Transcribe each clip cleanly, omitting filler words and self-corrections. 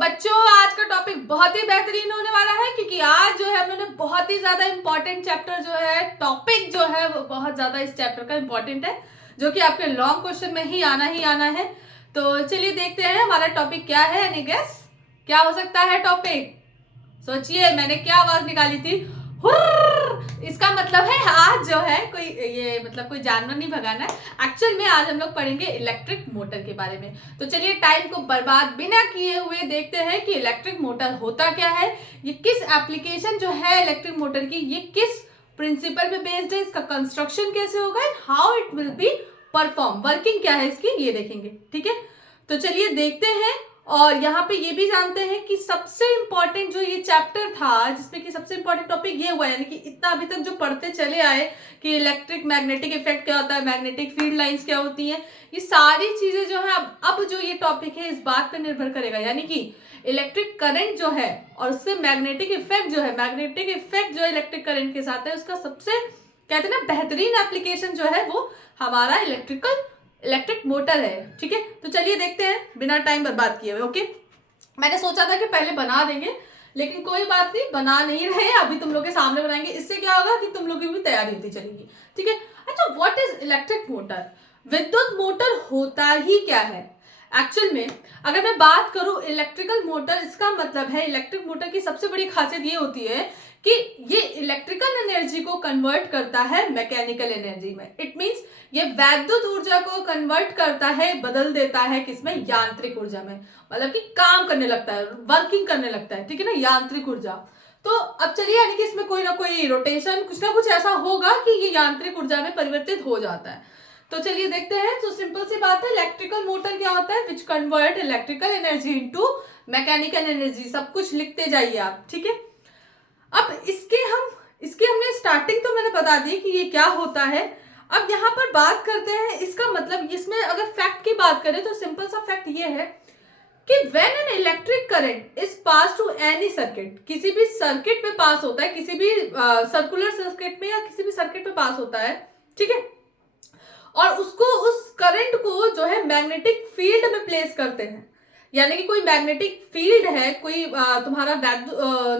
बच्चों आज का टॉपिक बहुत ही बेहतरीन होने वाला है क्योंकि आज जो है हम लोगों ने बहुत ही ज्यादा इंपॉर्टेंट चैप्टर जो है टॉपिक जो है वो बहुत ज्यादा इस चैप्टर का इंपॉर्टेंट है जो कि आपके लॉन्ग क्वेश्चन में ही आना है। तो चलिए देखते हैं हमारा टॉपिक क्या है। एनी गेस क्या हो सकता है टॉपिक? सोचिए, मैंने क्या आवाज निकाली थी, हुर्र। इसका मतलब है आज जो है कोई ये मतलब कोई जानवर नहीं भगाना है। एक्चुअल में आज हम लोग पढ़ेंगे इलेक्ट्रिक मोटर के बारे में। तो चलिए टाइम को बर्बाद बिना किए हुए देखते हैं कि इलेक्ट्रिक मोटर होता क्या है, ये किस एप्लीकेशन जो है इलेक्ट्रिक मोटर की, ये किस प्रिंसिपल पे बेस्ड है, इसका कंस्ट्रक्शन कैसे होगा and how it will be perform, working क्या है इसकी, ये देखेंगे। ठीक है, तो चलिए देखते हैं। और यहाँ पे ये भी जानते हैं कि सबसे इंपॉर्टेंट जो ये चैप्टर था जिसमें कि सबसे इंपॉर्टेंट टॉपिक ये हुआ, यानी कि इतना अभी तक जो पढ़ते चले आए कि इलेक्ट्रिक मैग्नेटिक इफेक्ट क्या होता है, मैग्नेटिक फील्ड लाइंस क्या होती हैं, ये सारी चीजें जो है अब जो ये टॉपिक है इस बात पर निर्भर करेगा, यानी कि इलेक्ट्रिक करंट जो है और उससे मैग्नेटिक इफेक्ट जो है, मैग्नेटिक इफेक्ट जो इलेक्ट्रिक करंट के साथ है उसका सबसे कहते हैं ना बेहतरीन एप्लीकेशन जो है वो हमारा इलेक्ट्रिक मोटर है। ठीक है, तो चलिए देखते हैं बिना टाइम बर्बाद किए हुए। ओके, मैंने सोचा था कि पहले बना देंगे लेकिन कोई बात नहीं, बना नहीं रहे, अभी तुम लोग के सामने बनाएंगे। इससे क्या होगा कि तुम लोग की भी तैयारी होती चलेगी। ठीक है, अच्छा व्हाट इज इलेक्ट्रिक मोटर? विद्युत मोटर होता ही क्या है? एक्चुअल में अगर मैं बात करूं इलेक्ट्रिकल मोटर, इसका मतलब है इलेक्ट्रिक मोटर की सबसे बड़ी खासियत ये होती है कि ये इलेक्ट्रिकल एनर्जी को कन्वर्ट करता है मैकेनिकल एनर्जी में। इट मींस ये वैद्युत ऊर्जा को कन्वर्ट करता है, बदल देता है किसमें, यांत्रिक ऊर्जा में, मतलब कि काम करने लगता है, वर्किंग करने लगता है। ठीक है ना, यांत्रिक ऊर्जा। तो अब चलिए यानी कि इसमें कोई ना कोई रोटेशन, कुछ ना कुछ ऐसा होगा कि ये यांत्रिक ऊर्जा में परिवर्तित हो जाता है। तो चलिए देखते हैं। तो सिंपल सी बात है, इलेक्ट्रिकल मोटर क्या होता है, which convert electrical energy into mechanical energy. सब कुछ लिखते जाइए आप। ठीक है, अब इसके हमने स्टार्टिंग तो मैंने बता दी कि ये क्या होता है। अब यहाँ पर बात करते हैं इसका मतलब, इसमें अगर फैक्ट की बात करें तो सिंपल सा फैक्ट ये है कि when an electric current is pass to any circuit, किसी भी सर्किट में पास होता है, किसी भी सर्कुलर सर्किट में या किसी भी सर्किट में पास होता है। ठीक है, और उसको उस करंट को जो है मैग्नेटिक फील्ड में प्लेस करते हैं, यानी कि कोई मैग्नेटिक फील्ड है, कोई तुम्हारा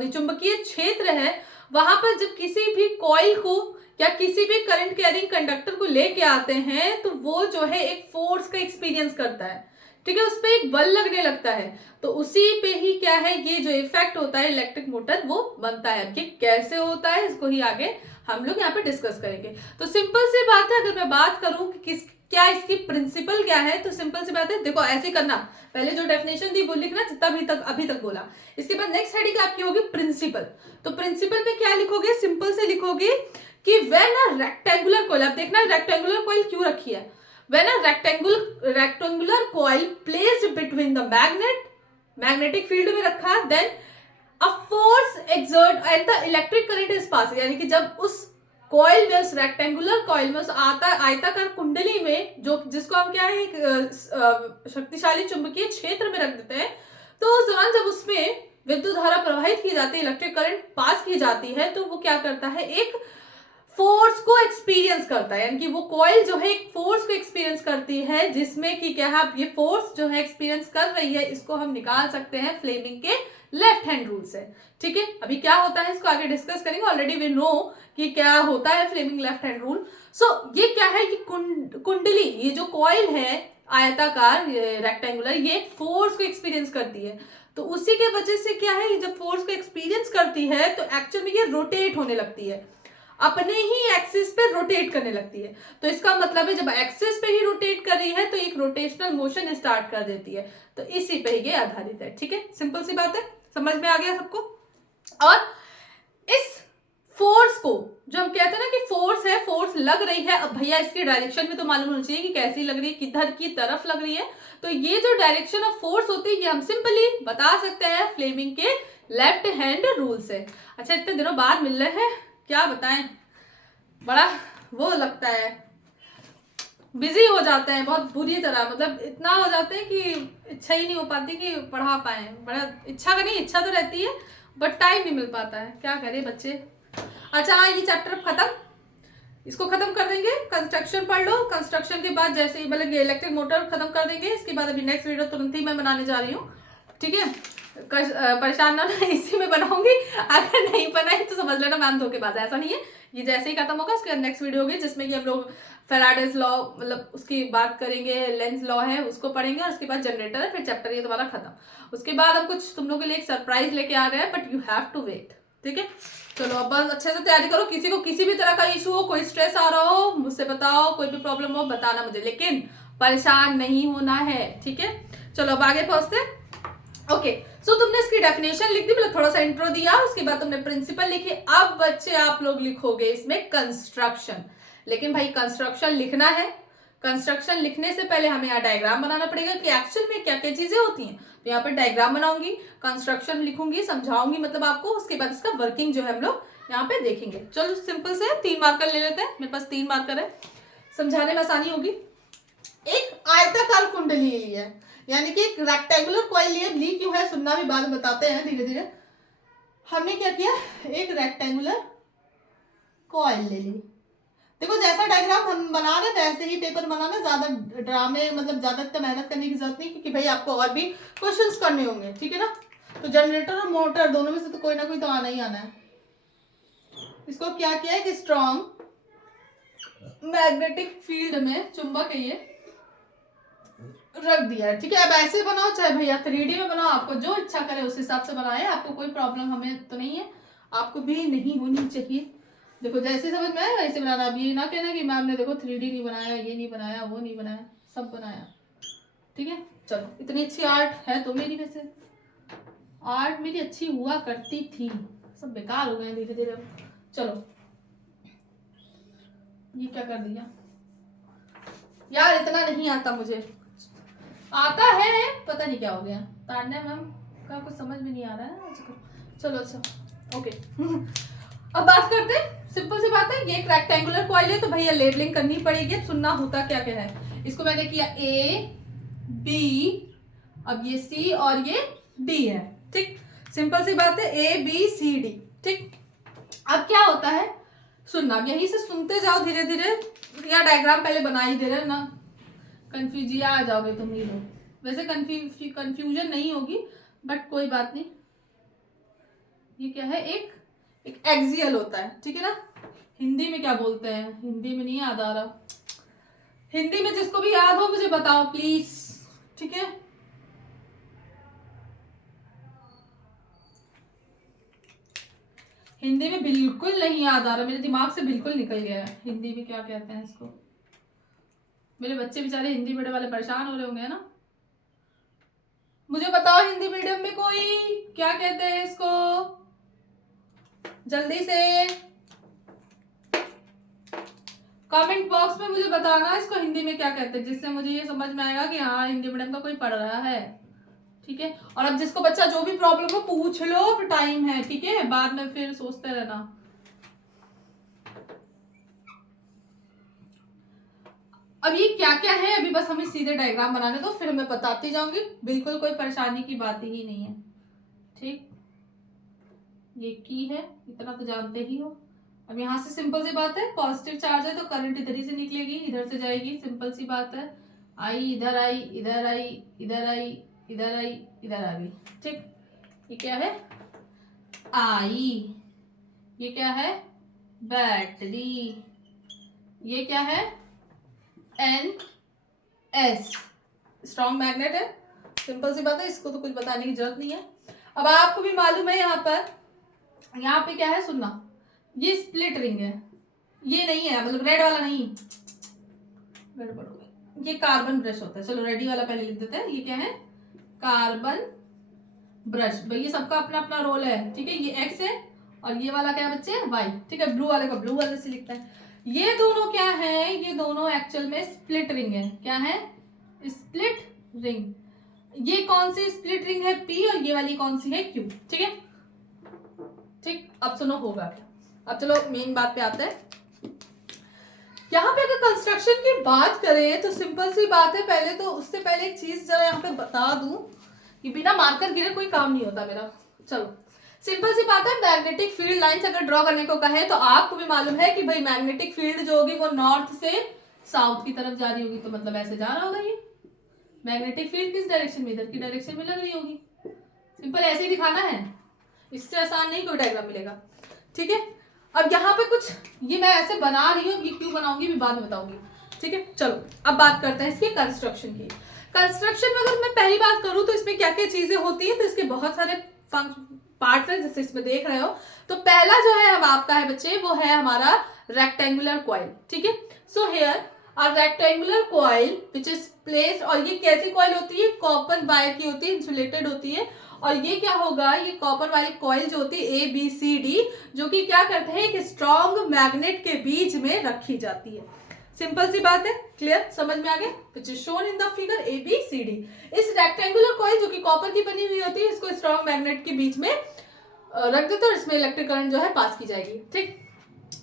चुंबकीय क्षेत्र है, वहां पर जब किसी भी कॉइल को या किसी भी करंट कैरिंग कंडक्टर को लेके आते हैं तो वो जो है एक फोर्स का एक्सपीरियंस करता है। ठीक है, उस पर एक बल लगने लगता है, तो उसी पे ही क्या है ये जो इफेक्ट होता है इलेक्ट्रिक मोटर वो बनता है। कि कैसे होता है इसको ही आगे हम लोग यहाँ पे डिस्कस करेंगे। तो सिंपल सी बात है, अगर मैं बात करूं कि क्या इसकी प्रिंसिपल क्या है, तो सिंपल सी बात है, देखो ऐसे करना, पहले जो डेफिनेशन दी वो लिखना जितना अभी तक बोला। इसके बाद नेक्स्ट हेडिंग आपकी होगी प्रिंसिपल। तो प्रिंसिपल पे क्या लिखोगे, सिंपल से लिखोगे कि व्हेन अ रेक्टेंगुलर कॉइल, आप देखना रेक्टेंगुलर कॉइल क्यों रखी है, when a rectangular coil placed between the magnetic field में रखा, then a force exert and the electric current is passing, यानी कि जब उस कॉइल में, उस रेक्टेंगुलर कॉइल में, उस आयताकार कुंडली में जो जिसको हम क्या है एक शक्तिशाली चुंबकीय क्षेत्र में रख देते हैं, तो उस दौरान जब उसमें विद्युत धारा प्रवाहित की जाती है, इलेक्ट्रिक करंट पास की जाती है, तो वो क्या करता है, एक फोर्स को एक्सपीरियंस करता है, यानी कि वो कॉइल जो है एक फोर्स को एक्सपीरियंस करती है, जिसमें कि क्या है, ये फोर्स जो है एक्सपीरियंस कर रही है, इसको हम निकाल सकते हैं फ्लेमिंग के लेफ्ट हैंड रूल से। ठीक है, अभी क्या होता है इसको आगे डिस्कस करेंगे, ऑलरेडी वी नो कि क्या होता है फ्लेमिंग लेफ्ट हैंड रूल। सो ये क्या है कि कुंडली, ये जो कॉइल है आयताकार रेक्टेंगुलर, ये फोर्स को एक्सपीरियंस करती है, तो उसी के वजह से क्या है, जब फोर्स को एक्सपीरियंस करती है तो एक्चुअल में ये रोटेट होने लगती है, अपने ही एक्सिस पे रोटेट करने लगती है। तो इसका मतलब है जब एक्सिस पे ही रोटेट कर रही है तो एक रोटेशनल मोशन स्टार्ट कर देती है, तो इसी पे ही ये आधारित है। ठीक है, सिंपल सी बात है, समझ में आ गया सबको। और इस फोर्स को जो हम कहते हैं ना कि फोर्स है, फोर्स लग रही है, अब भैया इसकी डायरेक्शन भी तो मालूम होनी चाहिए कि कैसी लग रही है, किधर की तरफ लग रही है। तो ये जो डायरेक्शन ऑफ फोर्स होती है ये हम सिंपली बता सकते हैं फ्लेमिंग के लेफ्ट हैंड रूल से। अच्छा, इतने दिनों बाद मिल रहे हैं, क्या बताएं, बड़ा वो लगता है, बिजी हो जाते हैं बहुत बुरी तरह, मतलब इतना हो जाते हैं कि इच्छा ही नहीं हो पाती कि पढ़ा पाए। बड़ा इच्छा का नहीं, इच्छा तो रहती है बट टाइम नहीं मिल पाता है, क्या करें बच्चे। अच्छा हाँ, ये चैप्टर खत्म, इसको खत्म कर देंगे, कंस्ट्रक्शन पढ़ लो, कंस्ट्रक्शन के बाद जैसे ही मतलब ये इलेक्ट्रिक मोटर खत्म कर देंगे, इसके बाद अभी नेक्स्ट वीडियो तुरंत ही मैं बनाने जा रही हूँ। ठीक है, परेशान ना इसी में बनाऊंगी, अगर नहीं बनाई तो समझ लेना मैम धोखेबाज है। ऐसा नहीं है, ये जैसे ही खत्म होगा उसके नेक्स्ट वीडियो होगी जिसमें कि हम लोग फैराडेज लॉ मतलब उसकी बात करेंगे, लेंस लॉ है उसको पढ़ेंगे, और उसके बाद जनरेटर है, फिर चैप्टर ये तुम्हारा खत्म। उसके बाद हम कुछ तुम लोग के लिए एक सरप्राइज लेके आ रहे हैं, but you have to wait, ठीक है। चलो अब बस अच्छे से तैयारी करो, किसी को किसी भी तरह का इशू हो, कोई स्ट्रेस आ रहा हो मुझसे बताओ, कोई भी प्रॉब्लम हो बताना मुझे, लेकिन परेशान नहीं होना है, ठीक है। चलो अब आगे पहुंचते। ओके, सो तुमने इसकी डेफिनेशन लिख दी, मतलब थोड़ा सा इंट्रो दिया, उसके बाद तुमने प्रिंसिपल लिखी। अब बच्चे आप लोग लिखोगे इसमें कंस्ट्रक्शन, लेकिन भाई कंस्ट्रक्शन लिखना है, कंस्ट्रक्शन लिखने से पहले हमें यहाँ डायग्राम बनाना पड़ेगा कि एक्चुअल में क्या क्या चीजें होती हैं। तो यहाँ पर डायग्राम बनाऊंगी, कंस्ट्रक्शन लिखूंगी, समझाऊंगी मतलब आपको, उसके बाद इसका वर्किंग जो है हम लोग यहाँ पे देखेंगे। चलो सिंपल से 3 मार्कर ले लेते हैं, मेरे पास 3 मार्कर है, समझाने में आसानी होगी। एक आयताकार कुंडली ली है, यानी कि एक रेक्टेंगुलर कॉइल लिए, ली क्यों है सुनना भी बाद में बताते हैं धीरे धीरे। हमने क्या किया, एक रेक्टेंगुलर कॉइल ले ली। देखो जैसा डायग्राम हम बना रहे थे ऐसे ही पेपर बनाना, ज्यादा ड्रामे मतलब ज्यादा इतना मेहनत करने की जरूरत नहीं, क्योंकि भाई आपको और भी क्वेश्चंस करने होंगे, ठीक है ना। तो जनरेटर और मोटर दोनों में से तो कोई ना कोई तो आना ही आना है। इसको क्या किया है कि स्ट्रॉन्ग मैग्नेटिक फील्ड में चुंबक है ये रख दिया है, ठीक है। अब ऐसे बनाओ चाहे भैया 3D में बनाओ, आपको जो इच्छा करे उस हिसाब से बनाए, आपको कोई प्रॉब्लम हमें तो नहीं है, आपको भी नहीं होनी चाहिए। देखो जैसे समझ में आया वैसे बनाना। अब ये ना कहना कि मैम ने देखो 3D नहीं बनाया, ये नहीं बनाया, वो नहीं बनाया, सब बनाया, ठीक है। चलो इतनी अच्छी आर्ट है तो मेरी, वैसे आर्ट मेरी अच्छी हुआ करती थी, सब बेकार हो गए धीरे धीरे। चलो ये क्या कर दिया यार, इतना नहीं आता मुझे, आता है पता नहीं क्या हो गया, तान्या मैम का कुछ समझ में नहीं आ रहा है आजकल। चलो अच्छा ओके अब बात करते हैं, सिंपल सी बात है, ये एक रेक्टेंगुलर कॉइल है तो भैया लेबलिंग करनी पड़ेगी, सुनना होता क्या क्या है। इसको मैंने किया ए बी, अब ये सी और ये डी है, ठीक। सिंपल सी बात है, ए बी सी डी, ठीक। अब क्या होता है सुनना, अब यहीं से सुनते जाओ धीरे धीरे, या डायग्राम पहले बना ही दे रहे ना, कंफ्यूजिया आ जाओगे तुम ही लोग। वैसे कंफ्यूजन नहीं होगी बट कोई बात नहीं। ये क्या है, एक एक्सियल होता है, ठीक है ना। हिंदी में क्या बोलते हैं, हिंदी में नहीं याद आ रहा, हिंदी में जिसको भी याद हो मुझे बताओ प्लीज, ठीक है। हिंदी में बिल्कुल नहीं याद आ रहा, मेरे दिमाग से बिल्कुल निकल गया है, हिंदी में क्या कहते हैं इसको। मेरे बच्चे बेचारे हिंदी मीडियम वाले परेशान हो रहे होंगे ना, मुझे बताओ हिंदी मीडियम में कोई क्या कहते हैं इसको, जल्दी से कमेंट बॉक्स में मुझे बताना इसको हिंदी में क्या कहते हैं, जिससे मुझे ये समझ में आएगा कि हाँ हिंदी मीडियम का कोई पढ़ रहा है, ठीक है। और अब जिसको बच्चा जो भी प्रॉब्लम हो पूछ लो, अब टाइम है, ठीक है, बाद में फिर सोचते रहना। अब ये क्या क्या है, अभी बस हमें सीधे डायग्राम बनाने दो, फिर मैं बताती जाऊंगी, बिल्कुल कोई परेशानी की बात ही नहीं है, ठीक। ये की है, इतना तो जानते ही हो। अब यहाँ से सिंपल सी बात है, पॉजिटिव चार्ज है तो करंट इधर ही से निकलेगी, इधर से जाएगी, सिंपल सी बात है। आई इधर आई, इधर आई, इधर आई, इधर आई, इधर आ गई, ठीक। ये क्या है, आई, ये क्या है, बैटरी, ये क्या है, एन एस, स्ट्रॉन्ग मैग्नेट है, सिंपल सी बात है, इसको तो कुछ बताने की जरूरत नहीं है। अब आपको भी मालूम है यहाँ पे क्या है सुनना, ये स्प्लिट रिंग है, ये नहीं है मतलब रेड वाला नहीं, गड़बड़ हो गई, ये कार्बन ब्रश होता है। चलो रेडी वाला पहले लिख देते हैं, ये क्या है, कार्बन ब्रश। भाई ये सबका अपना अपना रोल है, ठीक है। ये एक्स है और ये वाला क्या है बच्चे, वाई, ठीक है। ब्लू वाले को ब्लू वाले से लिखता है। ये दोनों क्या है, ये दोनों एक्चुअल में स्प्लिट रिंग है, क्या है, स्प्लिट रिंग। ये कौन सी स्प्लिट रिंग है, पी, और ये वाली कौन सी है, क्यू, ठीक है, ठीक। अब सुनो होगा क्या, अब चलो मेन बात पे आते हैं। यहाँ पे अगर कंस्ट्रक्शन की बात करें तो सिंपल सी बात है, पहले तो उससे पहले एक चीज जरा यहाँ पे बता दूं कि बिना मार्कर गिरे कोई काम नहीं होता मेरा। चलो सिंपल सी बात है, मैग्नेटिक फील्ड लाइंस अगर ड्रॉ करने को कहे तो आपको भी मालूम है कि भाई मैग्नेटिक फील्ड जो होगी वो नॉर्थ से साउथ की तरफ जा रही होगी, तो मतलब ऐसे जा रहा होगा ये मैग्नेटिक फील्ड, किस डायरेक्शन में, इधर की डायरेक्शन में लग रही होगी, सिंपल ऐसे ही दिखाना है, इससे आसान नहीं कोई डायग्राम मिलेगा, ठीक है। अब यहाँ पे कुछ ये मैं ऐसे बना रही हूँ, ये क्यों बनाऊंगी भी बाद में बताऊंगी, ठीक है। चलो अब बात करते हैं इसके कंस्ट्रक्शन की। कंस्ट्रक्शन में अगर मैं पहली बात करूँ तो इसमें क्या क्या चीजें होती है, तो इसके बहुत सारे पार्ट्स है जैसे इसमें देख रहे हो। तो पहला जो है हम आपका है बच्चे, वो है हमारा रेक्टेंगुलर कॉइल, ठीक है। So here a rectangular coil which is placed, और ये कैसी कॉइल होती है, कॉपर वायर की होती है, इंसुलेटेड होती है। और ये क्या होगा, ये कॉपर वाली कॉइल जो होती है ABCD, जो कि क्या करते हैं, एक स्ट्रॉन्ग मैग्नेट के बीच में रखी जाती है। सिंपल सी बात है, क्लियर, समझ में आ गया, which is shown in the figure ABCD। इस रेक्टेंगुलर कॉइल जो कि कॉपर की बनी हुई होती है, इसको स्ट्रॉन्ग मैग्नेट के बीच में रख देते हैं और इसमें इलेक्ट्रिक करंट जो है पास की जाएगी, ठीक।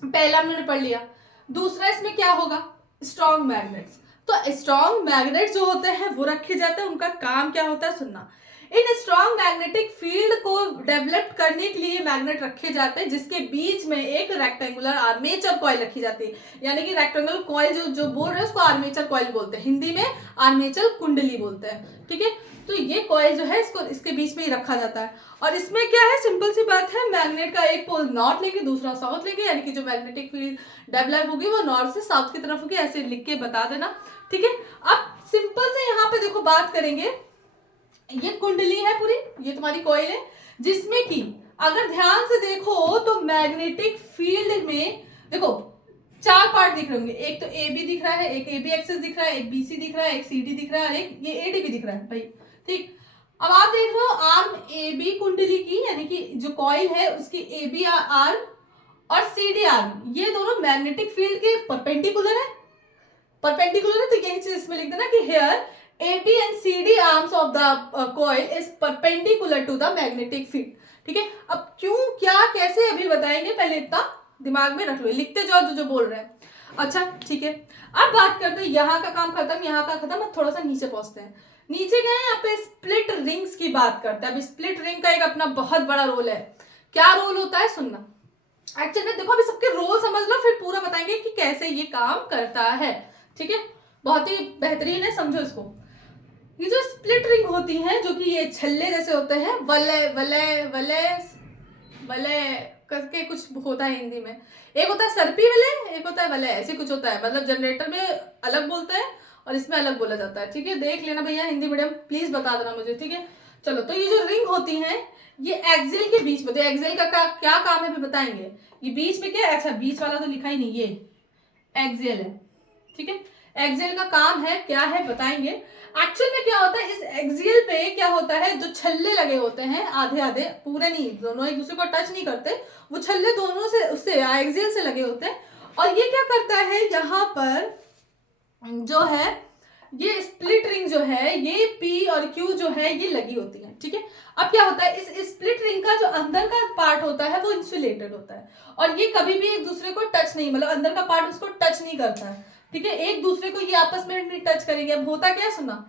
पहला हमने पढ़ लिया। दूसरा इसमें क्या होगा, स्ट्रॉन्ग मैग्नेट्स। तो स्ट्रॉन्ग मैग्नेट्स जो होते हैं वो रखे जाते हैं, उनका काम क्या होता है, सुनना। इन स्ट्रॉन्ग मैग्नेटिक फील्ड को डेवलप करने के लिए मैग्नेट रखे जाते हैं, जिसके बीच में एक रेक्टेंगुलर आर्मेचर कॉइल रखी जाती है। यानी कि रेक्टेंगुलर कॉइल जो बोल रहे हैं उसको आर्मेचर कॉइल बोलते हैं, हिंदी में आर्मेचर कुंडली बोलते हैं, ठीक है। तो ये कॉइल जो है इसको इसके बीच में ही रखा जाता है। और इसमें क्या है, सिंपल सी बात है, मैग्नेट का एक पोल नॉर्थ लेंगे, दूसरा साउथ लेंगे, यानी कि जो मैग्नेटिक फील्ड डेवलप होगी वो नॉर्थ से साउथ की तरफ होगी, ऐसे लिख के बता देना, ठीक है। अब सिंपल से यहाँ पे देखो बात करेंगे, ये कुंडली है पूरी, ये तुम्हारी कॉइल है, जिसमें कि अगर ध्यान से देखो तो मैग्नेटिक फील्ड में देखो 4 पार्ट दिख रहे होंगे। एक तो AB दिख रहा है, एक AB एक्सिस दिख रहा है, एक BC दिख रहा है, एक CD दिख रहा है, और एक ये AD भी दिख रहा है भाई, ठीक। अब आप देख रहे हो आर्म AB कुंडली की, यानी कि जो कॉइल है उसकी AB आर्म और CD आर्म, ये दोनों मैग्नेटिक फील्ड के परपेंडिकुलर है। परपेंडिकुलर है तो यही चीज इसमें लिख देना कि hair AB and CD arms of the coil is perpendicular to the magnetic field, ठीक है। अब क्यों क्या कैसे अभी बताएंगे, पहले इतना दिमाग में रख लो, लिखते जाओ जो बोल रहे हैं। अच्छा ठीक है, अब बात करते हैं, यहाँ का काम खत्म, यहाँ का खत्म, अब थोड़ा सा नीचे पहुंचते हैं। नीचे गए यहाँ पे स्प्लिट रिंग्स की बात करते हैं। अब स्प्लिट रिंग का एक अपना बहुत बड़ा रोल है। क्या रोल होता है, सुनना। एक्चुअली देखो अभी सबके रोल समझ लो, फिर पूरा बताएंगे कि कैसे ये काम करता है, ठीक है। बहुत ही बेहतरीन है, समझो इसको। ये जो स्प्लिट रिंग होती है, जो कि ये छल्ले जैसे होते हैं, वलय वलय वलय वलय करके कुछ होता है हिंदी में। एक होता है सर्पी वलय, एक होता है वलय, ऐसे कुछ होता है। मतलब जनरेटर में अलग बोलते हैं और इसमें अलग बोला जाता है, ठीक है। देख लेना भैया, हिंदी मीडियम प्लीज बता देना मुझे, ठीक है। चलो, तो ये जो रिंग होती है ये एक्सेल के बीच में, तो एक्सेल का क्या काम है भी बताएंगे। ये बीच में क्या है, अच्छा बीच वाला तो लिखा ही नहीं, ये एक्सेल है, ठीक है। एक्सेल का काम है क्या है बताएंगे। एक्चुअल में क्या होता है, इस एक्सेल पे क्या होता है, जो छल्ले लगे होते हैं आधे आधे, पूरे नहीं, दोनों एक दूसरे को टच नहीं करते, वो छल्ले दोनों से उससे एक्सेल से लगे होते हैं। और ये क्या करता है, यहाँ पर जो है ये स्प्लिट रिंग जो है, ये P और Q जो है ये लगी होती है, ठीक है। अब क्या होता है, इस स्प्लिट रिंग का जो अंदर का पार्ट होता है वो इंसुलेटेड होता है और ये कभी भी एक दूसरे को टच नहीं, मतलब अंदर का पार्ट उसको टच नहीं करता है, ठीक है। एक दूसरे को ये आपस में नहीं टच करेंगे। अब होता क्या, सुना,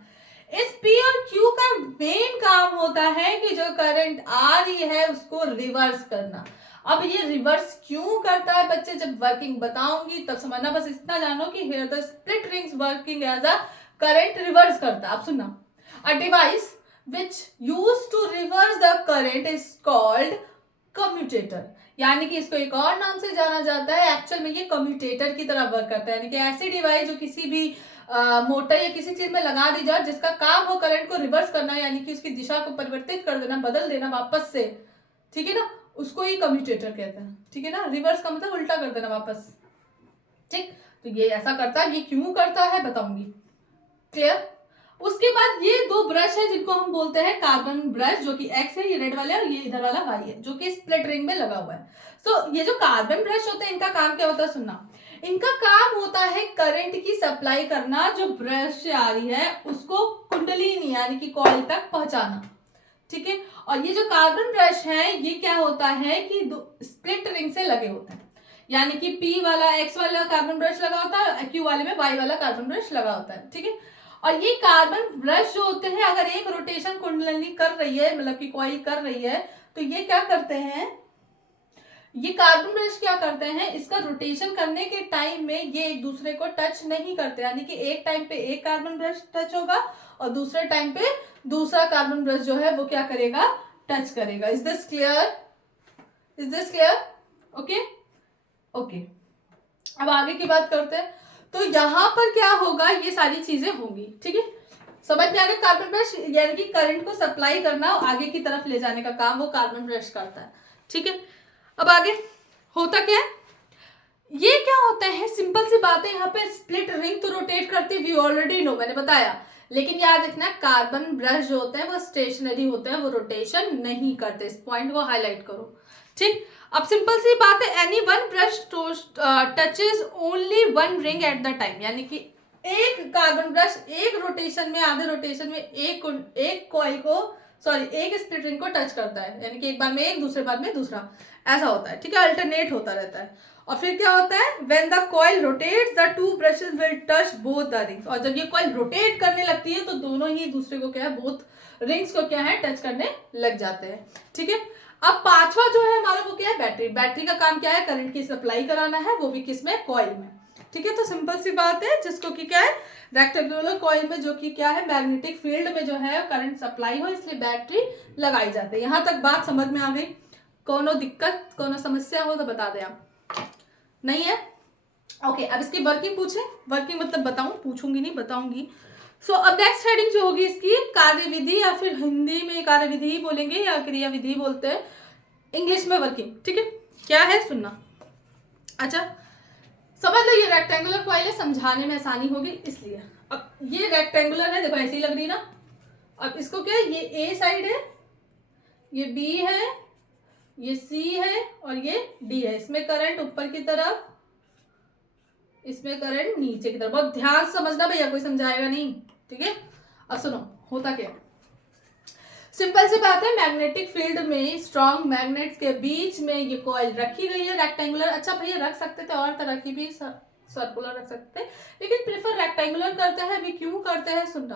इस P और Q का मेन काम होता है कि जो करंट आ रही है उसको रिवर्स करना। अब ये रिवर्स क्यों करता है बच्चे, जब वर्किंग बताऊंगी तब समझना। बस इतना जानो कि here the split rings working as a current reverse करता है। अब सुनना, a device which use to reverse the current is called commutator, यानी कि इसको एक और नाम से जाना जाता है। एक्चुअल में ये कम्यूटेटर की तरह वर्क करता है, यानी कि ऐसी डिवाइस जो किसी भी मोटर या किसी चीज में लगा दी जाए जिसका काम हो करंट को रिवर्स करना, यानी कि उसकी दिशा को परिवर्तित कर देना, बदल देना वापस से, ठीक है ना, उसको ही कम्यूटेटर कहते हैं, ठीक है ना। रिवर्स का मतलब उल्टा कर देना वापस, ठीक। तो ये ऐसा करता है, ये क्यों करता है बताऊंगी, क्लियर। उसके बाद ये 2 ब्रश है जिनको हम बोलते हैं कार्बन ब्रश, जो कि X है, ये रेड वाला है, और ये इधर वाला Y है, जो कि स्प्लिट रिंग में लगा हुआ है। तो ये जो कार्बन ब्रश होते हैं, इनका काम क्या होता है, सुनना। इनका काम होता है करंट की सप्लाई करना, जो ब्रश से आ रही है उसको कुंडली यानी कि कॉइल तक पहुंचाना, ठीक है। और ये जो कार्बन ब्रश है ये क्या होता है कि स्प्लिट रिंग से लगे होते हैं, यानी कि P वाला X वाला कार्बन ब्रश लगा होता है, Q वाले में Y वाला कार्बन ब्रश लगा होता है, ठीक है। और ये कार्बन ब्रश जो होते हैं, अगर एक रोटेशन कुंडली कर रही है, मतलब कि कॉइल कर रही है, तो ये क्या करते हैं, ये कार्बन ब्रश क्या करते हैं, इसका रोटेशन करने के टाइम में ये एक दूसरे को टच नहीं करते, यानी कि एक टाइम पे एक कार्बन ब्रश टच होगा और दूसरे टाइम पे दूसरा कार्बन ब्रश जो है वो क्या करेगा, टच करेगा। Is this clear? Is this clear? Okay okay, अब आगे की बात करते हैं। तो यहाँ पर क्या होगा, ये सारी चीजें होंगी, ठीक है। समझ में आ गया? कार्बन ब्रश यानी कि करंट को सप्लाई करना और आगे की तरफ ले जाने का काम वो कार्बन ब्रश करता है, ठीक है। अब आगे होता क्या है, ये क्या होता है, सिंपल सी बात है। यहाँ पे स्प्लिट रिंग तो रोटेट करती है, वी ऑलरेडी नो, मैंने बताया। लेकिन याद रखना, कार्बन ब्रश जो होते हैं वो स्टेशनरी होते हैं, वो रोटेशन नहीं करते। इस पॉइंट को हाईलाइट करो, ठीक। अब सिंपल सी बात है, any one brush touches only one ring at the time, यानी कि एक कार्बन ब्रश एक रोटेशन में, आधे रोटेशन में एक कॉइल को, सॉरी एक स्प्लिट रिंग को टच करता है, यानी कि एक बार में एक, दूसरे बार में दूसरा, ऐसा होता है, ठीक है। अल्टरनेट होता रहता है। और फिर क्या होता है, when the coil rotates the two brushes will touch both the rings, और जब ये कॉइल रोटेट करने लगती है तो दोनों ही दूसरे को क्या है, बोथ रिंग्स को क्या है, टच करने लग जाते हैं, ठीक है। अब पांचवा जो है हमारा वो क्या है, बैटरी। बैटरी का काम क्या है, करंट की सप्लाई कराना है, वो भी किसमें, कॉइल में, ठीक है। तो सिंपल सी बात है, जिसको कि क्या है, रेक्टेंगुलर कॉइल में जो कि क्या है, मैग्नेटिक फील्ड में जो है करंट सप्लाई हो, इसलिए बैटरी लगाई जाती है। यहां तक बात समझ में आ गई? कोनो दिक्कत, कोनो समस्या हो तो बता दे आप, नहीं है? ओके, अब इसकी वर्किंग पूछे, वर्किंग मतलब बताऊं, पूछूंगी नहीं, बताऊंगी। सो अब नेक्स्ट हेडिंग जो होगी इसकी, कार्यविधि, या फिर हिंदी में कार्यविधि ही बोलेंगे या क्रिया विधि बोलते हैं, इंग्लिश में वर्किंग, ठीक है। क्या है सुनना, अच्छा समझ लो, ये रेक्टेंगुलर कॉइल है, समझाने में आसानी होगी इसलिए। अब ये रेक्टेंगुलर है, देखो ऐसी ही लग रही ना। अब इसको क्या है, ये ए साइड है, ये बी है, ये सी है और ये डी है। इसमें करंट ऊपर की तरफ, इसमें करंट नीचे की तरफ। बहुत ध्यान से समझना भैया, कोई समझाएगा नहीं, ठीक है। अब सुनो होता क्या, सिंपल सी बात है, मैग्नेटिक फील्ड में स्ट्रॉन्ग मैग्नेट्स के बीच में ये कॉइल रखी गई है रेक्टेंगुलर। अच्छा भैया रख सकते थे और तरह की भी, सर्कुलर रख सकते थे, लेकिन प्रेफर रेक्टेंगुलर करते हैं। अभी क्यों करते हैं सुनना,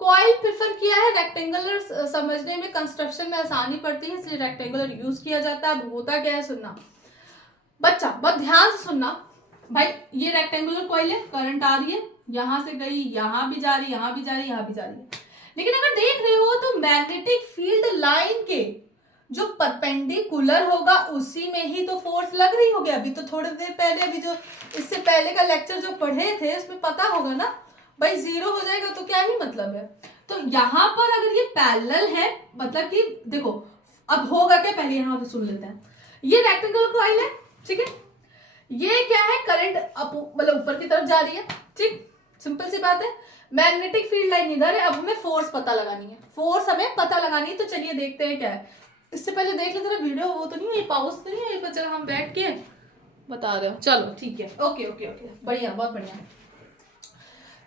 कॉइल प्रेफर किया है, रेक्टेंगुलर समझने में, कंस्ट्रक्शन में आसानी पड़ती है, इसलिए रेक्टेंगुलर यूज किया जाता है। अब होता क्या है सुनना बच्चा, बहुत ध्यान से सुनना भाई। ये रेक्टेंगुलर कॉइल है, करंट आ रही है, यहां से गई, यहां भी जा रही, यहां भी जा रही, यहां भी जा रही है। लेकिन अगर देख रहे हो तो मैग्नेटिक फील्ड लाइन के जो परपेंडिकुलर होगा उसी में ही तो फोर्स लग रही होगी। अभी तो थोड़ी देर पहले, अभी जो इससे पहले का लेक्चर जो पढ़े थे उसमें पता होगा ना भाई, जीरो हो जाएगा तो क्या ही मतलब है। तो यहां पर अगर ये पैरेलल है, मतलब कि देखो अब होगा क्या, पहले यहां पे सुन लेते हैं। ये रेक्टेंगुलर कॉइल है, ठीक है। ये क्या है, करंट मतलब ऊपर की तरफ जा रही है, ठीक, सिंपल सी बात है। मैग्नेटिक फील्ड लाइन इधर है, अब हमें फोर्स पता लगानी है, फोर्स हमें पता लगानी है। तो चलिए देखते हैं क्या है। इससे पहले देख ले जरा वीडियो, वो तो नहीं है, पॉज तो नहीं है, चलो हम बैठ के बता रहे हो, चलो ठीक है, ओके ओके ओके, बढ़िया, बहुत बढ़िया।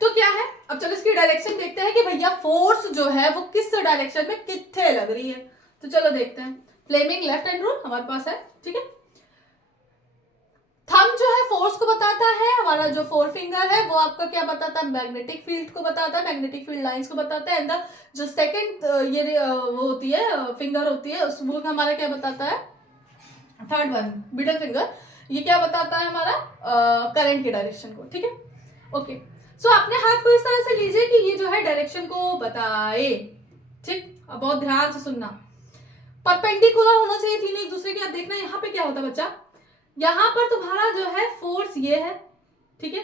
तो क्या है, अब चलो इसकी डायरेक्शन देखते हैं कि भैया फोर्स जो है वो किस डायरेक्शन में कितने लग रही है। तो चलो देखते हैं। फ्लेमिंग लेफ्ट हैंड रूल हमारे पास है, ठीक है। थंब जो है फोर्स को बताता है, हमारा जो फोर फिंगर है वो आपका क्या बताता है, मैग्नेटिक फील्ड को बताता है, मैग्नेटिक फील्ड लाइंस को बताता है। एंड जो सेकंड ये वो होती है, फिंगर होती है, वो हमारा क्या बताता है, थर्ड वन मिडिल फिंगर, ये क्या बताता है हमारा, करंट की डायरेक्शन को, ठीक है। ओके, सो अपने हाथ को इस तरह से लीजिए कि ये जो है डायरेक्शन को बताए, ठीक। अब बहुत ध्यान से सुनना, परपेंडिकुलर होना चाहिए तीनों एक दूसरे के। अब देखना यहाँ पे क्या होता है बच्चा, यहां पर तुम्हारा जो है फोर्स ये है, ठीक है।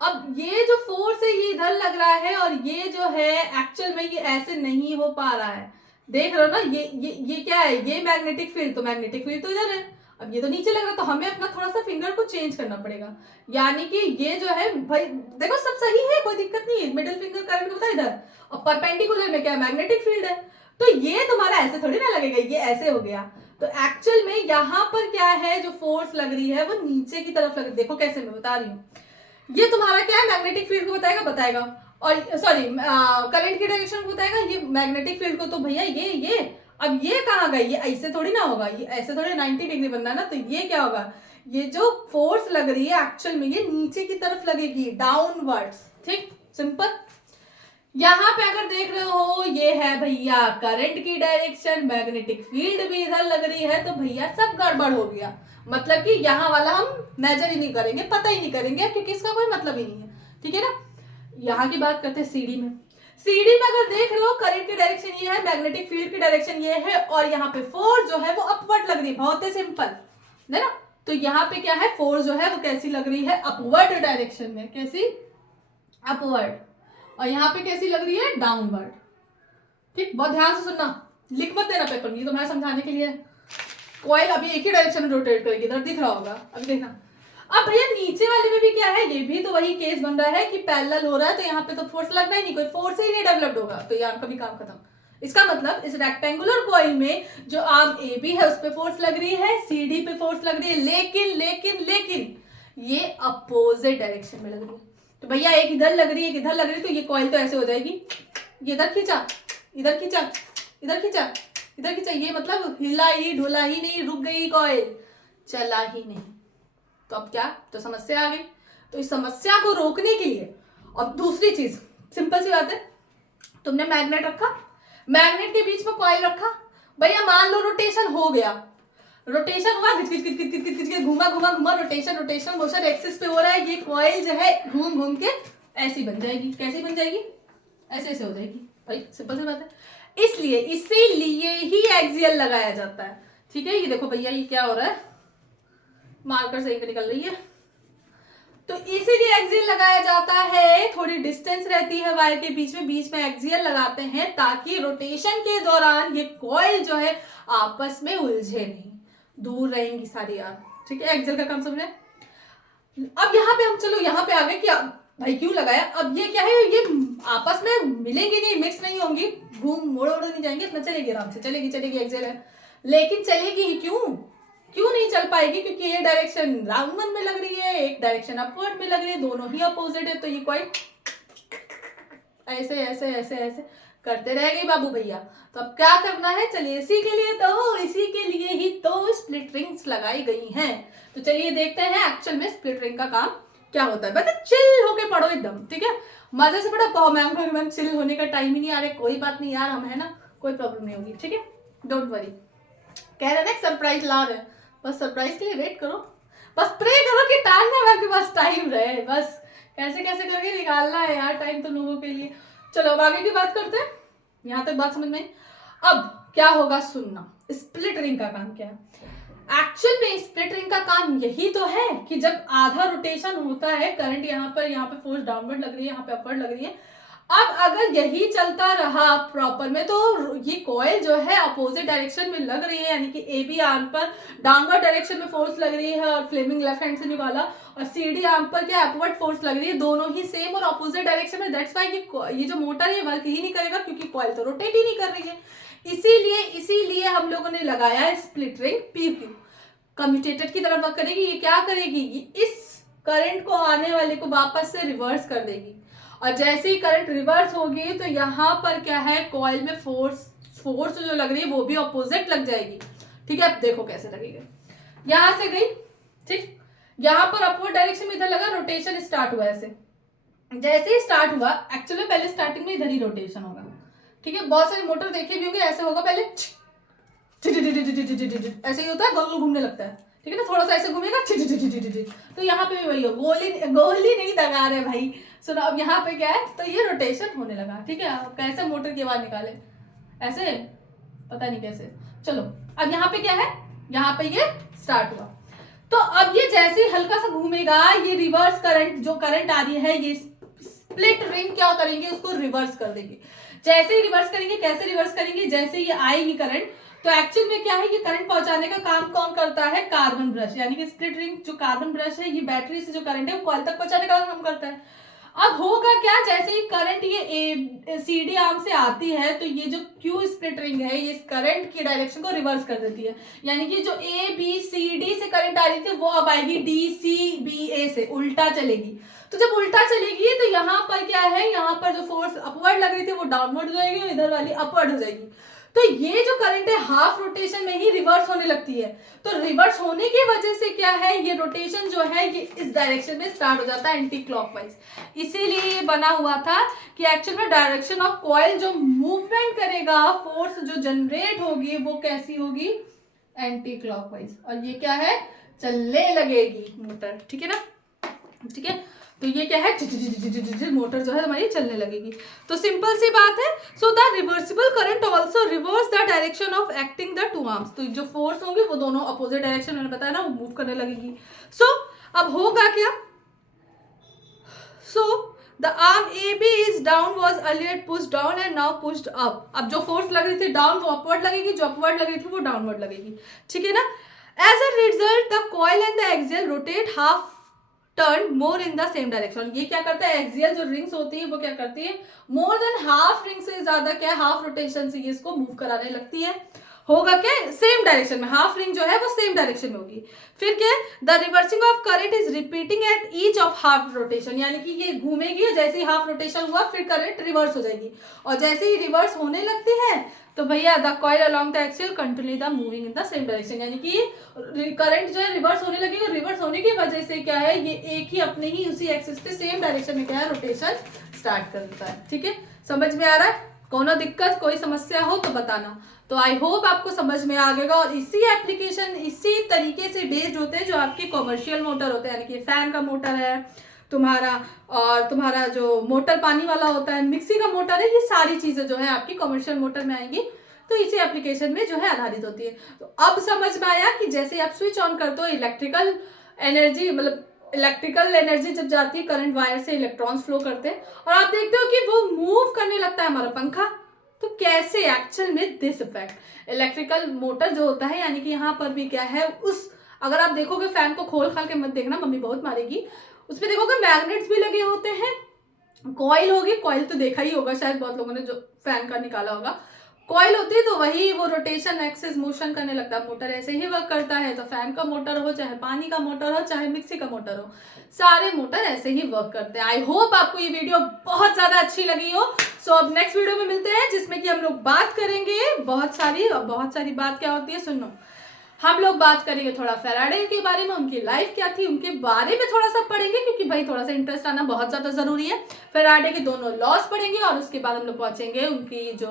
अब ये जो फोर्स है ये इधर लग रहा है, और ये जो है एक्चुअल में ये ऐसे नहीं हो पा रहा है, देख रहे हो ना। ये क्या है, ये मैग्नेटिक फील्ड, तो मैग्नेटिक फील्ड तो इधर है, अब ये तो नीचे लग रहा है, तो हमें अपना थोड़ा सा फिंगर को चेंज करना पड़ेगा। यानी कि ये जो है भाई देखो सब सही है, कोई दिक्कत नहीं है, मिडिल फिंगर करंट को बता इधर, और परपेंडिकुलर में क्या है, मैग्नेटिक फील्ड है, तो ये तुम्हारा ऐसे थोड़ी ना लगेगा, ये ऐसे हो गया। तो एक्चुअल में यहां पर क्या है, जो फोर्स लग रही है वो नीचे की तरफ लग रही है। देखो कैसे मैं बता रही हूँ, ये तुम्हारा क्या है, मैग्नेटिक फील्ड को बताएगा, और सॉरी करंट की डायरेक्शन को बताएगा, ये मैग्नेटिक फील्ड को। तो भैया ये अब ये कहाँ गई, ये ऐसे थोड़ी ना होगा, ये ऐसे थोड़ी 90 डिग्री बनना है ना। तो ये क्या होगा, ये जो फोर्स लग रही है एक्चुअल में ये नीचे की तरफ लगेगी, डाउनवर्ड्स, ठीक, सिंपल। यहां पे अगर देख रहे हो ये है भैया करंट की डायरेक्शन, मैग्नेटिक फील्ड भी इधर लग रही है, तो भैया सब गड़बड़ हो गया। मतलब कि यहाँ वाला हम मेजर ही नहीं करेंगे, पता ही नहीं करेंगे, क्योंकि इसका कोई मतलब ही नहीं है, ठीक है ना। यहाँ की बात करते हैं सीडी में। सीडी में अगर देख रहे हो करंट की डायरेक्शन ये है, मैग्नेटिक फील्ड की डायरेक्शन ये है, और यहाँ पे फोर्स जो है वो अपवर्ड लग रही है, बहुत ही सिंपल है ना। तो यहाँ पे क्या है, फोर्स जो है वो कैसी लग रही है, अपवर्ड डायरेक्शन में, कैसी, अपवर्ड, और यहाँ पे कैसी लग रही है, डाउनवर्ड। ठीक, बहुत ध्यान से सुनना, लिख मत देना पेपर में, ये तो मैं समझाने के लिए। कॉइल अभी एक ही डायरेक्शन में रोटेट करेगी, इधर दिख रहा होगा, अभी देखना। अब भैया नीचे वाले में भी क्या है, ये भी तो वही केस बन रहा है कि पैरेलल हो रहा है, तो यहाँ पे तो फोर्स लगना ही नहीं, कोई फोर्स ही नहीं डेवलप्ड होगा, तो यहाँ का भी काम खत्म। इसका मतलब इस रेक्टेंगुलर कॉइल में जो आर्म ए बी है उस पे फोर्स लग रही है, सी डी पे फोर्स लग रही है, लेकिन लेकिन लेकिन ये अपोजिट डायरेक्शन में लग रही है। तो भैया एक इधर लग रही है, एक इधर लग रही है, तो ये कॉइल तो ऐसे हो जाएगी, ये इधर खींचा, इधर खींचा, इधर खींचा, इधर खींचा, ये मतलब हिला ही ढुला ही नहीं, रुक गई कॉइल, चला ही नहीं। तो अब क्या, तो समस्या आ गई। तो इस समस्या को रोकने के लिए, और दूसरी चीज सिंपल सी बात है, तुमने मैग्नेट रखा, मैग्नेट के बीच में कॉइल रखा, भैया मान लो रोटेशन हो गया, रोटेशन हुआ, घुमा घुमा घुमा, रोटेशन रोटेशन मोशन एक्सिस पे हो रहा है, ये कॉइल जो है घूम घूम के ऐसी बन जाएगी, कैसी बन जाएगी, ऐसे ऐसे हो जाएगी, भाई सिंपल सी बात है। इसलिए इसीलिए ही एक्सियल लगाया जाता है, ठीक है। ये देखो भैया ये क्या हो रहा है, मार्कर सही पे निकल रही है, तो इसीलिए एक्सियल लगाया जाता है, थोड़ी डिस्टेंस रहती है वायर के बीच में एक्सियल लगाते हैं, ताकि रोटेशन के दौरान ये कॉइल जो है आपस में उलझे नहीं, दूर रहेंगी सारी यार, ठीक है। एक्सियल का काम समझे। अब यहाँ पे हम चलो यहाँ पे आ गए कि भाई क्यों लगाया, अब ये क्या है, ये आपस में मिलेंगी नहीं, मिक्स नहीं होंगी, घूम मोड़ नहीं जाएंगे, इतना चलेगी, आराम से चलेगी, चलेगी एक्सियल है, लेकिन चलेगी ही क्यों नहीं चल पाएगी, क्योंकि ये डायरेक्शन राउंड में लग रही है, एक डायरेक्शन अपवर्ड में लग रही है, दोनों ही अपोजिट है, तो ये कॉइल ऐसे ऐसे ऐसे ऐसे करते रहेगी बाबू भैया। तो अब क्या करना है, चलिए इसी के लिए ही तो स्प्लिट रिंग्स लगाई गई हैं। तो चलिए देखते हैं एक्चुअल में स्प्लिट रिंग का काम क्या होता है। बस चिल होके पढ़ो एकदम, ठीक है, मजे से पढ़ो। मैम चिल होने का टाइम ही नहीं आ रहा, कोई बात नहीं यार, हम है ना, कोई प्रॉब्लम नहीं होगी, ठीक है, डोंट वरी। कह रहे ना सरप्राइज ला रहे, बस सरप्राइज के लिए वेट करो, बस प्रे करो कि टाइम में आपके पास टाइम रहे, बस कैसे कैसे करके निकालना है यार टाइम तो लोगों के लिए। चलो अब आगे की बात करते हैं, यहाँ तक बात समझ में। अब क्या होगा, सुनना, स्प्लिट रिंग का काम क्या है। एक्चुअल में स्प्लिट रिंग का काम यही तो है कि जब आधा रोटेशन होता है, करंट यहाँ पे फोर्स डाउनवर्ड लग रही है, यहाँ पे अपवर्ड लग रही है, अब अगर यही चलता रहा प्रॉपर में, तो ये कॉइल जो है अपोजिट डायरेक्शन में लग रही है, यानी कि ए बी आर्म पर डाउनवर्ड डायरेक्शन में फोर्स लग रही है और फ्लेमिंग लेफ्ट हैंड से निकाला, और सी डी आर्म पर क्या अपवर्ड फोर्स लग रही है, दोनों ही सेम और अपोजिट डायरेक्शन में। दैट्स वाई ये जो मोटर है वर्क ही नहीं करेगा, क्योंकि कॉइल तो रोटेट ही नहीं कर रही है। इसीलिए हम लोगों ने लगाया है स्प्लिट रिंग। PQ कम्यूटेटर की तरफ वर्क करेगी, ये क्या करेगी, ये इस करंट को आने वाले को वापस से रिवर्स कर देगी, और जैसे ही करंट रिवर्स होगी तो यहाँ पर क्या है, कॉइल में फोर्स जो लग रही है वो भी ऑपोजिट लग जाएगी, ठीक है। अब देखो कैसे लगेगा, यहां से गई, ठीक, यहाँ पर अपवर्ड डायरेक्शन में इधर लगा, रोटेशन स्टार्ट हुआ ऐसे, जैसे ही स्टार्ट हुआ, एक्चुअली पहले स्टार्टिंग में इधर ही रोटेशन होगा, ठीक है। बहुत सारी मोटर देखे भी होंगे, ऐसे होगा पहले ऐसे ही होता है, गोल गोल घूमने लगता है, ठीक है ना, थोड़ा सा ऐसे घूमेगा, तो यहाँ पे भी वही हो, गोली नहीं दगा रहे भाई, सुनो। अब यहाँ पे क्या है, तो ये रोटेशन होने लगा, ठीक है। अब कैसे मोटर की आवाज निकाले, ऐसे, पता नहीं कैसे, चलो। अब यहाँ पे क्या है, यहाँ पे ये स्टार्ट हुआ, तो अब ये जैसे हल्का सा घूमेगा, ये रिवर्स करंट, जो करंट आ रही है, ये स्प्लिट रिंग क्या करेंगे, उसको रिवर्स कर देंगे। जैसे ही रिवर्स करेंगे, कैसे रिवर्स करेंगे, जैसे ये आएगी करंट, तो एक्चुअल में क्या है, ये करंट पहुंचाने का काम कौन करता है, कार्बन ब्रश, यानी कि स्प्लिट रिंग जो कार्बन ब्रश है, ये बैटरी से जो करंट है वो कॉइल तक पहुंचाने का काम करता है। अब होगा क्या, जैसे ही करंट ये CD आर्म से आती है, तो ये जो Q स्प्लिट रिंग है, ये इस करंट की डायरेक्शन को रिवर्स कर देती है, यानी कि जो ABCD से करंट आ रही थी वो अब आएगी DCBA से, उल्टा चलेगी। तो जब उल्टा चलेगी तो यहाँ पर क्या है, यहाँ पर जो फोर्स अपवर्ड लग रही थी वो डाउनवर्ड हो जाएगी, इधर वाली अपवर्ड हो जाएगी। तो ये जो करंट है हाफ रोटेशन में ही रिवर्स होने लगती है, तो रिवर्स होने की वजह से क्या है, ये रोटेशन जो है ये इस डायरेक्शन में स्टार्ट हो जाता है, एंटी क्लॉकवाइज। इसीलिए ये बना हुआ था कि एक्चुअल में डायरेक्शन ऑफ कॉइल जो मूवमेंट करेगा, फोर्स जो जनरेट होगी वो कैसी होगी, एंटी क्लॉकवाइज, और ये क्या है, चलने लगेगी मोटर, ठीक है ना, ठीक है। तो ये क्या है, मोटर जो है हमारी चलने लगेगी। तो सिंपल सी बात है। So the reversible current also reverse the direction of acting the two arms. तो जो फोर्स होंगी वो दोनों अपोजिट डायरेक्शन, मैंने बताया ना, वो मूव करने लगेगी। सो अब होगा क्या, so the arm A B is down was earlier push down and now pushed up. अब जो फोर्स लग रही थी डाउन वो अपवर्ड लगेगी, जो अपवर्ड लग रही थी वो डाउनवर्ड लगेगी, ठीक है ना। As a result the coil and the axial rotate half turn more in the same direction. ये क्या करता है, एक्सियल जो रिंग्स होती है वो क्या करती है, मोर देन हाफ रिंग से ज्यादा क्या, हाफ रोटेशन से ये इसको मूव कराने लगती है। होगा क्या, सेम डायरेक्शन में, हाफ रिंग जो है वो सेम डायरेक्शन में होगी। फिर क्या, the reversing of current is repeating at each of half rotation, यानी कि ये घूमेगी, जैसे ही हाफ रोटेशन हुआ फिर करंट रिवर्स हो जाएगी, और जैसे ही रिवर्स होने लगती है तो भैया the coil along the axial continue the moving in the same direction, यानी कि करंट जो है रिवर्स होने लगेगी, और रिवर्स होने की वजह से क्या है, ये एक ही अपने ही उसी एक्सिस पे सेम डायरेक्शन में क्या है, रोटेशन स्टार्ट कर देता है। ठीक है, समझ में आ रहा है? कोनो दिक्कत, कोई समस्या हो तो बताना। तो आई होप आपको समझ में आ गएगा। और इसी एप्लीकेशन इसी तरीके से बेस्ड होते हैं जो आपके कॉमर्शियल मोटर होते हैं, यानी कि फैन का मोटर है तुम्हारा, और तुम्हारा जो मोटर पानी वाला होता है, मिक्सी का मोटर है, ये सारी चीजें जो है आपकी कॉमर्शियल मोटर में आएंगी, तो इसी एप्लीकेशन में जो है आधारित होती है। तो अब समझ में आया कि जैसे आप स्विच ऑन करते हो, इलेक्ट्रिकल एनर्जी, मतलब इलेक्ट्रिकल एनर्जी जब जाती है करंट वायर से, इलेक्ट्रॉन्स फ्लो करते हैं, और आप देखते हो कि वो मूव करने लगता है हमारा पंखा। तो कैसे एक्चुअल में दिस इफेक्ट इलेक्ट्रिकल मोटर जो होता है, यानी कि यहाँ पर भी क्या है, उस अगर आप देखोगे, फैन को खोल खाल के मत देखना, मम्मी बहुत मारेगी, उस पर देखोगे मैग्नेट्स भी लगे होते हैं, कॉइल होगी, कॉइल तो देखा ही होगा शायद बहुत लोगों ने जो फैन का निकाला होगा, कॉइल होती है, तो वही वो रोटेशन एक्सिस मोशन करने लगता है। मोटर ऐसे ही वर्क करता है, तो फैन का मोटर हो, चाहे पानी का मोटर हो, चाहे मिक्सी का मोटर हो, सारे मोटर ऐसे ही वर्क करते हैं। आई होप आपको ये वीडियो बहुत ज्यादा अच्छी लगी हो। सो अब नेक्स्ट वीडियो में मिलते हैं, जिसमें कि हम लोग बात करेंगे बहुत सारी बात क्या होती है, सुनो, हम लोग बात करेंगे थोड़ा फैराडे के बारे में, उनकी लाइफ क्या थी, उनके बारे में थोड़ा सा पढ़ेंगे, क्योंकि भाई थोड़ा सा इंटरेस्ट आना बहुत ज्यादा जरूरी है। फैराडे के दोनों लॉस पढ़ेंगे, और उसके बाद हम लोग पहुंचेंगे उनकी जो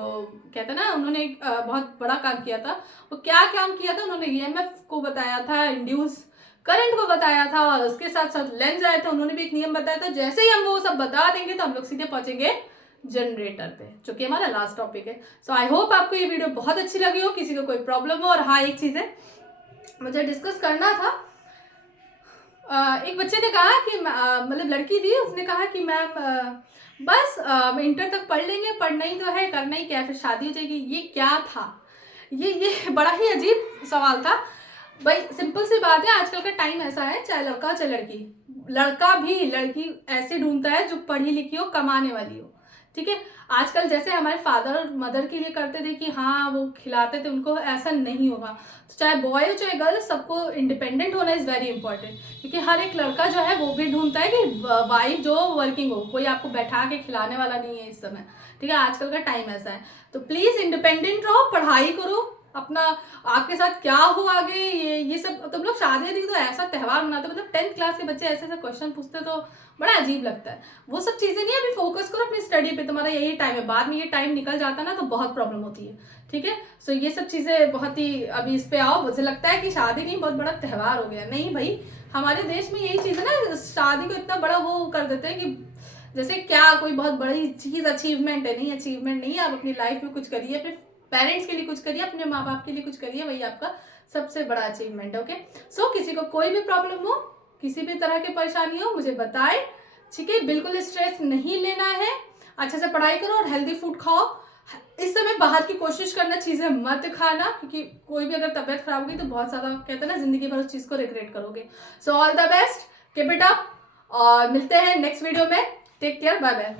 कहते हैं ना, उन्होंने एक बहुत बड़ा काम किया था। वो क्या काम किया था, उन्होंने ईएमएफ को बताया था, इंड्यूस करंट को बताया था, और उसके साथ साथ लेंस आए थे, उन्होंने भी एक नियम बताया था। जैसे ही हम वो सब बता देंगे तो हम लोग सीधे पहुंचेंगे जनरेटर पे, जो कि हमारा लास्ट टॉपिक है। सो आई होप आपको ये वीडियो बहुत अच्छी लगी हो, किसी को कोई प्रॉब्लम हो। और हाँ, एक चीज है मुझे डिस्कस करना था, एक बच्चे ने कहा कि मतलब लड़की थी, उसने कहा कि मैम बस इंटर तक पढ़ लेंगे, पढ़ना ही तो है, करना ही क्या है, फिर शादी हो जाएगी। ये क्या था, ये बड़ा ही अजीब सवाल था भाई। सिंपल सी बात है, आजकल का टाइम ऐसा है, चाहे लड़का चाहे लड़की, लड़का भी लड़की ऐसे ढूंढता है जो पढ़ी लिखी हो, कमाने वाली हो। ठीक है, आजकल जैसे हमारे फादर और मदर के लिए करते थे कि हाँ वो खिलाते थे उनको, ऐसा नहीं होगा। तो चाहे बॉय हो चाहे गर्ल, सबको इंडिपेंडेंट होना इज़ वेरी इंपॉर्टेंट, क्योंकि हर एक लड़का जो है वो भी ढूंढता है कि वाइफ जो वर्किंग हो, कोई आपको बैठा के खिलाने वाला नहीं है इस समय। ठीक है, आजकल का टाइम ऐसा है। तो प्लीज़ इंडिपेंडेंट रहो, पढ़ाई करो, अपना आपके साथ क्या हो आगे, ये सब। तुम लोग शादी दी तो ऐसा त्यौहार मनाते, मतलब 10th क्लास के बच्चे ऐसे ऐसे क्वेश्चन पूछते तो बड़ा अजीब लगता है। वो सब चीज़ें नहीं, अभी फोकस करो अपनी स्टडी पे, तुम्हारा यही टाइम है। बाद में ये टाइम निकल जाता ना तो बहुत प्रॉब्लम होती है। ठीक है, सो ये सब चीज़ें बहुत ही, अभी इस पे आओ। मुझे लगता है कि शादी नहीं बहुत बड़ा त्यौहार हो गया। नहीं भाई, हमारे देश में यही चीज़ है ना, शादी को इतना बड़ा वो कर देते हैं कि जैसे क्या कोई बहुत बड़ी चीज़ अचीवमेंट है। नहीं, अचीवमेंट नहीं है। आप अपनी लाइफ में कुछ करिए, अपने पेरेंट्स के लिए कुछ करिए, अपने माँ बाप के लिए कुछ करिए, वही आपका सबसे बड़ा अचीवमेंट है। ओके, सो किसी को कोई भी प्रॉब्लम हो, किसी भी तरह की परेशानी हो, मुझे बताएं। ठीक है, बिल्कुल स्ट्रेस नहीं लेना है, अच्छे से पढ़ाई करो और हेल्दी फूड खाओ। इस समय बाहर की कोशिश करना, चीज़ें मत खाना, क्योंकि कोई भी अगर तबीयत खराब होगी तो बहुत ज़्यादा कहते हैं ना, जिंदगी भर उस चीज़ को रिग्रेट करोगे। So all the best, keep it up, और मिलते हैं नेक्स्ट वीडियो में। Take care, bye bye.